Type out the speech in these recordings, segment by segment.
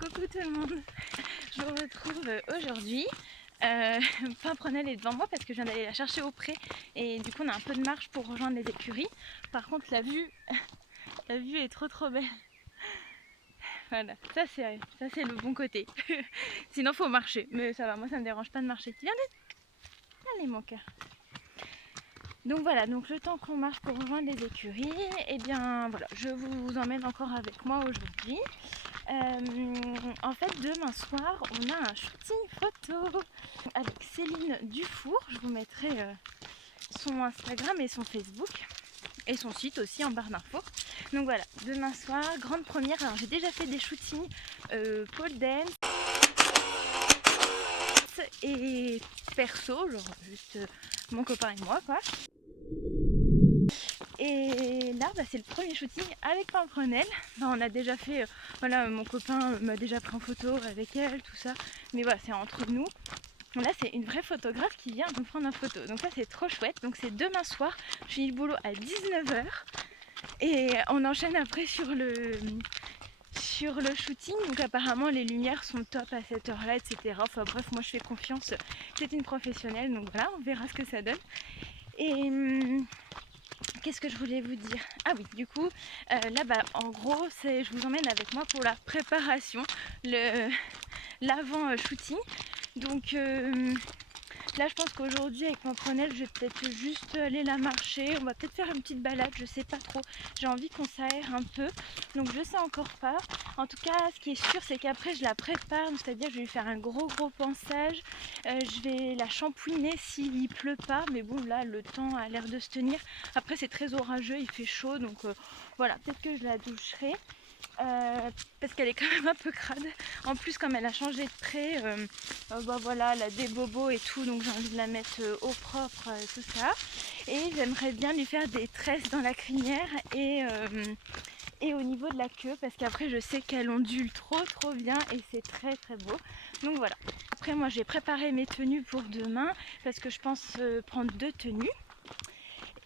Coucou tout le monde, je vous retrouve aujourd'hui. Pimprenelle est devant moi parce que je viens d'aller la chercher au pré et du coup on a un peu de marche pour rejoindre les écuries. Par contre la vue est trop belle. Voilà, ça c'est le bon côté. Sinon faut marcher, mais ça va, moi ça me dérange pas de marcher. Tu viens allez mon cœur. Donc voilà, donc le temps qu'on marche pour rejoindre les écuries, et bien voilà, je vous emmène encore avec moi aujourd'hui. En fait, demain soir, on a un shooting photo avec Céline Dufour. Je vous mettrai son Instagram et son Facebook et son site aussi en barre d'infos. Donc voilà, demain soir, grande première. Alors j'ai déjà fait des shootings pole dance et perso, genre juste mon copain et moi quoi. Et là, c'est le premier shooting avec Pimprenelle. On a déjà fait, voilà, mon copain m'a déjà pris en photo avec elle, tout ça. Mais voilà, c'est entre nous. Donc là, c'est une vraie photographe qui vient nous prendre en photo. Donc ça, c'est trop chouette. Donc c'est demain soir. Je finis le boulot à 19h. Et on enchaîne après sur le shooting. Donc apparemment, les lumières sont top à cette heure-là, etc. Enfin bref, moi, je fais confiance. C'est une professionnelle. Donc voilà, on verra ce que ça donne. Et qu'est-ce que je voulais vous dire? Ah oui, du coup, là, en gros, je vous emmène avec moi pour la préparation, l'avant-shooting. Donc là, je pense qu'aujourd'hui, avec ma prunelle, je vais peut-être juste aller la marcher. On va peut-être faire une petite balade, je sais pas trop. J'ai envie qu'on s'aère un peu, donc je sais encore pas. En tout cas, ce qui est sûr, c'est qu'après, je la prépare, c'est-à-dire je vais lui faire un gros pansage. Je vais la shampouiner s'il pleut pas, mais bon, là, le temps a l'air de se tenir. Après, c'est très orageux, il fait chaud, donc voilà, peut-être que je la doucherai. Parce qu'elle est quand même un peu crade. En plus, comme elle a changé de pré, voilà, elle a des bobos et tout, donc j'ai envie de la mettre au propre, tout ça. Et j'aimerais bien lui faire des tresses dans la crinière et au niveau de la queue, parce qu'après je sais qu'elle ondule trop bien et c'est très beau. Donc voilà. Après, moi j'ai préparé mes tenues pour demain, parce que je pense prendre 2 tenues.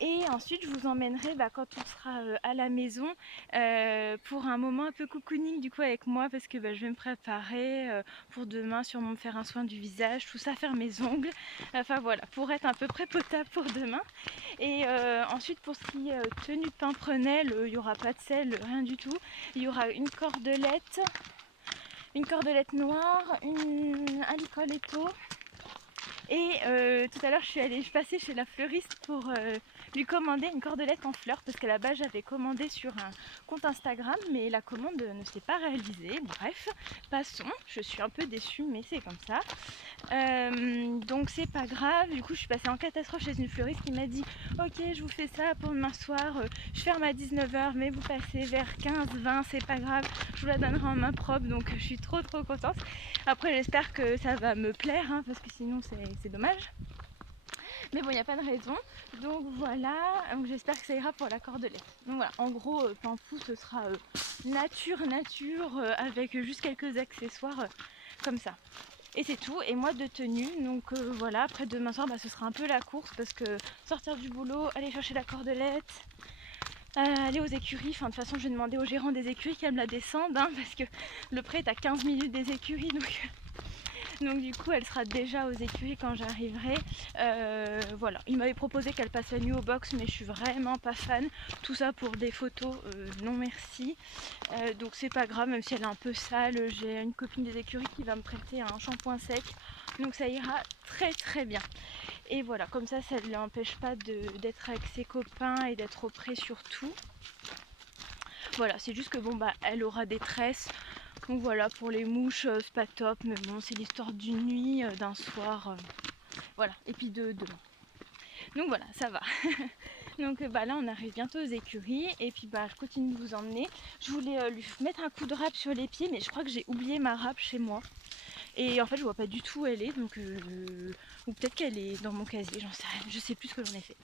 Et ensuite, je vous emmènerai quand on sera à la maison pour un moment un peu cocooning du coup avec moi, parce que je vais me préparer pour demain, sûrement me faire un soin du visage, tout ça, faire mes ongles. Enfin voilà, pour être à peu près potable pour demain. Et ensuite, pour ce qui est tenue de Pimprenelle, il n'y aura pas de sel, rien du tout. Il y aura une cordelette noire, un licoletto. Et tout à l'heure, je suis passée chez la fleuriste pour lui commander une cordelette en fleurs, parce qu'à la base, j'avais commandé sur un compte Instagram, mais la commande ne s'est pas réalisée. Bref, passons. Je suis un peu déçue, mais c'est comme ça. Donc c'est pas grave. Du coup, je suis passée en catastrophe chez une fleuriste qui m'a dit ok, je vous fais ça pour demain soir. Je ferme à 19h, mais vous passez vers 15-20, c'est pas grave. Je vous la donnerai en main propre, donc je suis trop contente. Après, j'espère que ça va me plaire, hein, parce que sinon c'est dommage. Mais bon, il n'y a pas de raison. Donc voilà, donc j'espère que ça ira pour la cordelette. Donc voilà, en gros, Pampou, ce sera nature, avec juste quelques accessoires comme ça. Et c'est tout, et moi de tenue, donc voilà, après demain soir ce sera un peu la course, parce que sortir du boulot, aller chercher la cordelette, aller aux écuries, enfin de toute façon je vais demander au gérant des écuries qu'elle me la descende, hein, parce que le pré est à 15 minutes des écuries, donc du coup elle sera déjà aux écuries quand j'arriverai. Voilà, il m'avait proposé qu'elle passe la nuit au box, mais je suis vraiment pas fan. Tout ça pour des photos, non merci. Donc c'est pas grave, même si elle est un peu sale. J'ai une copine des écuries qui va me prêter un shampoing sec, donc ça ira très bien. Et voilà, comme ça ne l'empêche pas d'être avec ses copains et d'être au pré surtout. Voilà, c'est juste que elle aura des tresses. Donc voilà, pour les mouches, c'est pas top, mais bon, c'est l'histoire d'une nuit, d'un soir. Voilà, et puis de demain. Donc voilà, ça va. Donc là, on arrive bientôt aux écuries, et puis je continue de vous emmener. Je voulais lui mettre un coup de râpe sur les pieds, mais je crois que j'ai oublié ma râpe chez moi. Et en fait, je vois pas du tout où elle est, donc ou peut-être qu'elle est dans mon casier, j'en sais rien, je sais plus ce que j'en ai fait.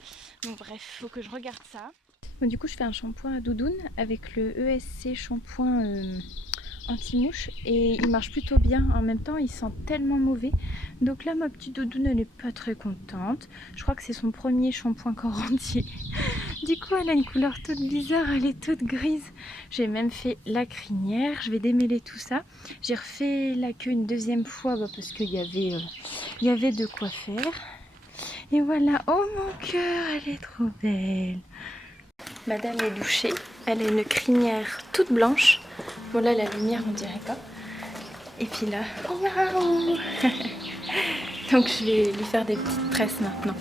Donc bref, faut que je regarde ça. Bon, du coup, je fais un shampoing à doudoune avec le ESC shampoing anti-mouche et il marche plutôt bien. En même temps, il sent tellement mauvais. Donc là, ma petite doudoune, elle est pas très contente. Je crois que c'est son premier shampoing corps entier. Du coup, elle a une couleur toute bizarre, elle est toute grise. J'ai même fait la crinière, je vais démêler tout ça. J'ai refait la queue une deuxième fois parce qu'il y avait de quoi faire. Et voilà, oh mon cœur, elle est trop belle. Madame est douchée, elle a une crinière toute blanche. Bon là, la lumière, on dirait pas. Et puis là, waouh. Donc je vais lui faire des petites tresses maintenant.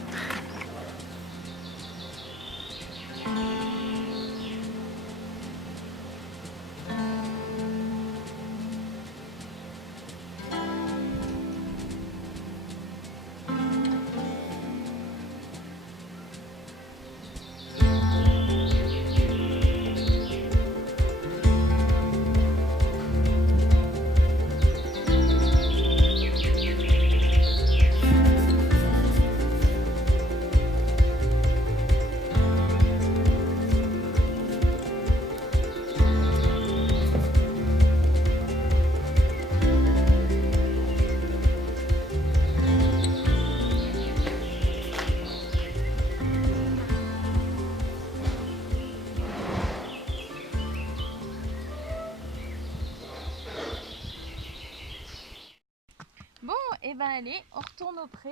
Bon, et ben allez, on retourne au pré,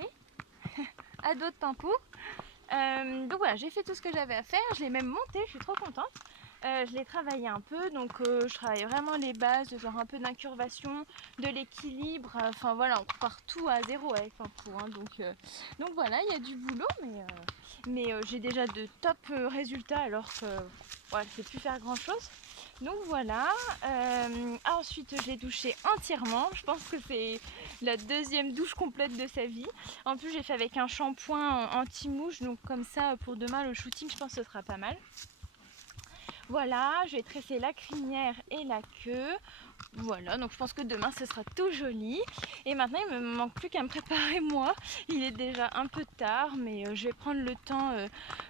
à dos de Pimpou. Donc voilà, j'ai fait tout ce que j'avais à faire, je l'ai même monté, je suis trop contente. Je l'ai travaillé un peu, donc je travaille vraiment les bases, genre un peu d'incurvation, de l'équilibre, enfin voilà, on repart tout à zéro avec Pimpou, hein, donc voilà, il y a du boulot, mais j'ai déjà de top résultats alors que voilà, je ne sais plus faire grand chose. Donc voilà, ensuite j'ai douché entièrement, je pense que c'est la deuxième douche complète de sa vie. En plus j'ai fait avec un shampoing anti-mouche, donc comme ça pour demain le shooting je pense que ce sera pas mal. Voilà, je vais tresser la crinière et la queue. Voilà, donc je pense que demain ce sera tout joli. Et maintenant il me manque plus qu'à me préparer moi. Il est déjà un peu tard, mais je vais prendre le temps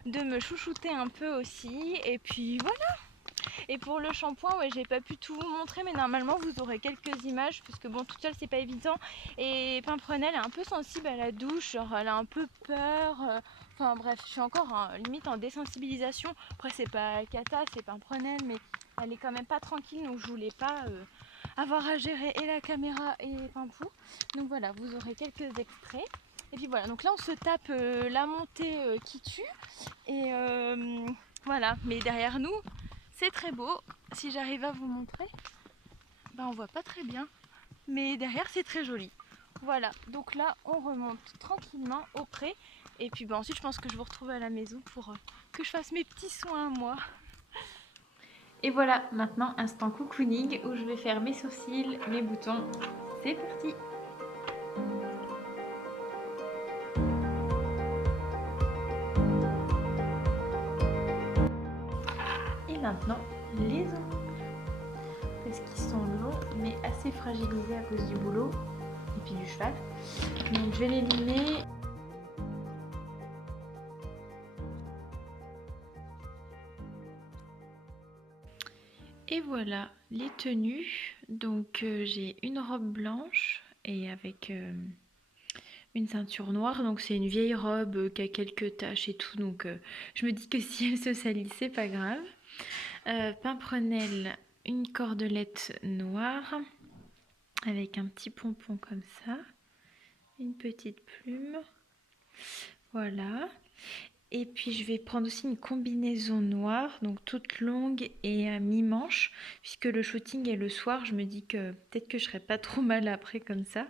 de me chouchouter un peu aussi. Et puis voilà. Et pour le shampoing, ouais, j'ai pas pu tout vous montrer, mais normalement vous aurez quelques images, puisque bon, toute seule c'est pas évident. Et Pimprenelle est un peu sensible à la douche, genre elle a un peu peur. Enfin bref, je suis encore limite en désensibilisation. Après c'est pas cata, c'est Pimprenelle, mais elle est quand même pas tranquille, donc je voulais pas avoir à gérer et la caméra et Pimpou. Donc voilà, vous aurez quelques extraits. Et puis voilà, donc là on se tape la montée qui tue. Et voilà, mais derrière nous, c'est très beau. Si j'arrive à vous montrer, ben on voit pas très bien. Mais derrière, c'est très joli. Voilà, donc là, on remonte tranquillement au pré. Et puis ben, ensuite, je pense que je vous retrouve à la maison pour que je fasse mes petits soins à moi. Et voilà, maintenant, instant cocooning où je vais faire mes sourcils, mes boutons. C'est parti! Et maintenant, les ongles. Parce qu'ils sont longs, mais assez fragilisés à cause du boulot et puis du cheval. Donc je vais les limer. Et voilà les tenues. Donc j'ai une robe blanche et avec une ceinture noire. Donc c'est une vieille robe qui a quelques taches et tout. Donc je me dis que si elle se salit, c'est pas grave. Pimprenelle, une cordelette noire avec un petit pompon comme ça. Une petite plume. Voilà. Et puis je vais prendre aussi une combinaison noire, donc toute longue et à mi-manche, puisque le shooting est le soir, je me dis que peut-être que je serai pas trop mal après comme ça,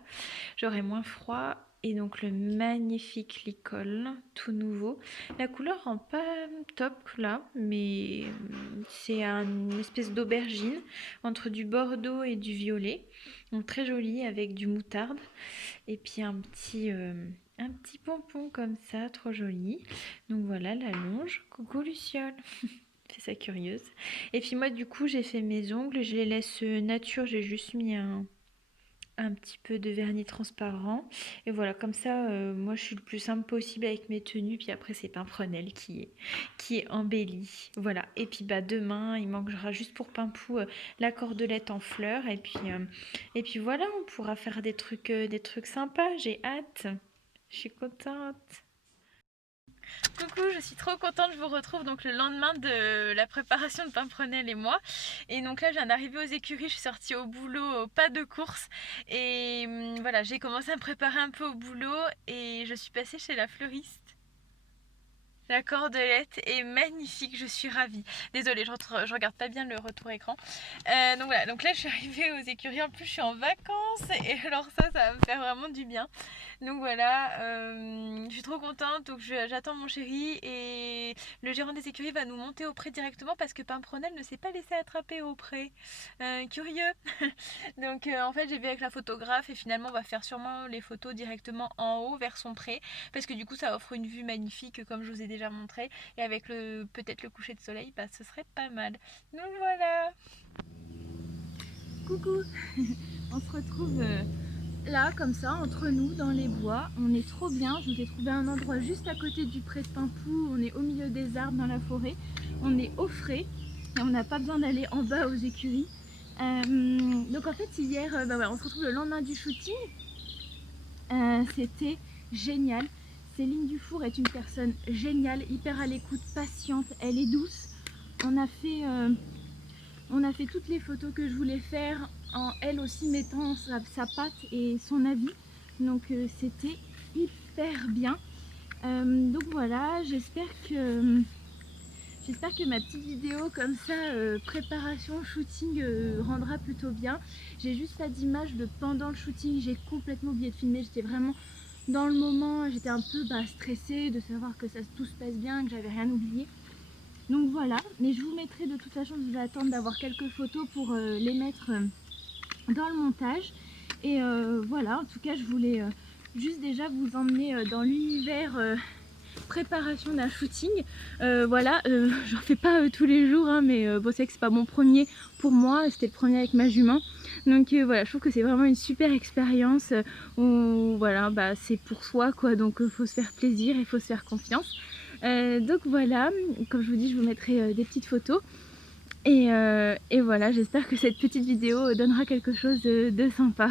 j'aurai moins froid. Et donc le magnifique licol, tout nouveau. La couleur en pas top là, mais c'est une espèce d'aubergine entre du bordeaux et du violet. Donc très joli avec du moutarde. Et puis un petit pompon comme ça, trop joli. Donc voilà la longe. Coucou Luciole. Fais ça curieuse. Et puis moi du coup j'ai fait mes ongles. Je les laisse nature. J'ai juste mis un petit peu de vernis transparent. Et voilà, comme ça, moi je suis le plus simple possible avec mes tenues. Puis après, c'est Pimprenelle qui est embellie. Voilà. Et puis bah, demain, il manquera juste pour Pimpou la cordelette en fleurs. Et puis voilà, on pourra faire des trucs sympas. J'ai hâte. Je suis contente. Coucou, je suis trop contente, je vous retrouve donc le lendemain de la préparation de Pimprenelle et moi. Et donc là, je viens d'arriver aux écuries, je suis sortie au boulot, au pas de course. Et voilà, j'ai commencé à me préparer un peu au boulot et je suis passée chez la fleuriste. La cordelette est magnifique, je suis ravie. Désolée, je regarde pas bien le retour écran. Donc voilà, donc là je suis arrivée aux écuries, en plus je suis en vacances et alors ça va me faire vraiment du bien. Donc voilà, je suis trop contente, donc j'attends mon chéri et le gérant des écuries va nous monter au pré directement parce que Pimprenelle ne s'est pas laissé attraper au pré. Curieux. Donc en fait j'ai vu avec la photographe et finalement on va faire sûrement les photos directement en haut vers son pré parce que du coup ça offre une vue magnifique comme je vous ai déjà montré et avec peut-être le coucher de soleil, bah ce serait pas mal. Donc voilà. Coucou. On se retrouve là comme ça entre nous dans les bois. On est trop bien. Je vous ai trouvé un endroit juste à côté du pré de Pimpou. On est au milieu des arbres dans la forêt. On est au frais et on n'a pas besoin d'aller en bas aux écuries. Donc en fait hier, bah voilà, on se retrouve le lendemain du shooting. C'était génial. Céline Dufour est une personne géniale, hyper à l'écoute, patiente, elle est douce. On a fait toutes les photos que je voulais faire en elle aussi mettant sa patte et son avis. Donc c'était hyper bien. Donc voilà, j'espère que ma petite vidéo comme ça, préparation, shooting, rendra plutôt bien. J'ai juste pas d'image de pendant le shooting, j'ai complètement oublié de filmer, j'étais vraiment dans le moment, j'étais un peu stressée de savoir que tout se passe bien, que j'avais rien oublié. Donc voilà, mais je vous mettrai de toute façon, je vais attendre d'avoir quelques photos pour les mettre dans le montage. Et voilà, en tout cas je voulais juste déjà vous emmener dans l'univers préparation d'un shooting. Voilà, j'en fais pas tous les jours, hein, mais bon, c'est que c'est pas mon premier pour moi, c'était le premier avec ma jument. Donc voilà, je trouve que c'est vraiment une super expérience où voilà, bah, c'est pour soi quoi, donc faut se faire plaisir, il faut se faire confiance. Donc voilà, comme je vous dis, je vous mettrai des petites photos. Et voilà, j'espère que cette petite vidéo donnera quelque chose de sympa.